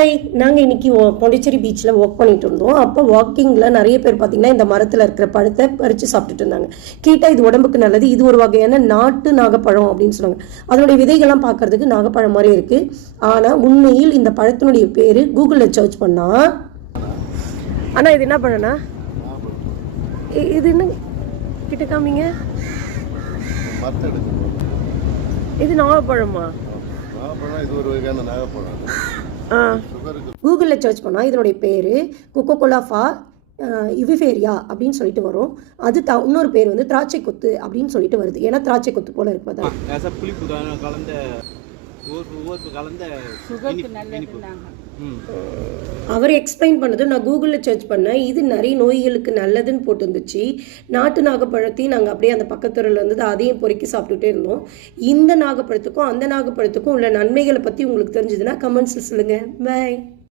Hi, நாங்கள் இன்னைக்கு பாண்டிச்சேரி பீச்சில் வாக் பண்ணிட்டு இருந்தோம். அப்போ வாக்கிங்கில் நிறைய பேர் பார்த்தீங்கன்னா இந்த மரத்தில் இருக்கிற பழத்தை பறித்து சாப்பிட்டுட்டு இருந்தாங்க. கேட்டால் இது உடம்புக்கு நல்லது, இது ஒரு வகையான நாட்டு நாகப்பழம் அப்படின்னு சொன்னாங்க. அதனுடைய விதைகள்லாம் பார்க்கறதுக்கு நாகப்பழம் மாதிரி இருக்குது. ஆனால் உண்மையில் இந்த பழத்தினுடைய பேர் கூகுளில் சர்ச் பண்ணால், ஆனால் இது என்ன பழம்னா, இது என்ன கிட்ட காமிங்க, இது நாகப்பழமா? கூகுளில் சர்ச் பண்ணால் இதனுடைய பேர் கொக்கோகோலா யுவிஃபேரியா அப்படின்னு சொல்லிட்டு வரும். அது இன்னொரு பேர் வந்து திராட்சை கொத்து அப்படின்னு சொல்லிட்டு வருது. ஏன்னா திராட்சை கொத்து போல இருப்பதா அவர் எக்ஸ்பிளைன் பண்ணது. நான் கூகுளில் சர்ச் பண்ணேன், இது நிறைய நோய்களுக்கு நல்லதுன்னு போட்டுருந்துச்சு. நாட்டு நாகப்பழத்தையும் நாங்கள் அப்படியே அந்த பக்கத்துறையில் இருந்தது, அதையும் பொறுக்கி சாப்பிட்டுட்டே இருந்தோம். இந்த நாகப்பழத்துக்கும் அந்த நாகப்பழத்துக்கும் உள்ள நன்மைகளை பற்றி உங்களுக்கு தெரிஞ்சதுன்னா கமெண்ட்ஸில் சொல்லுங்கள். பை.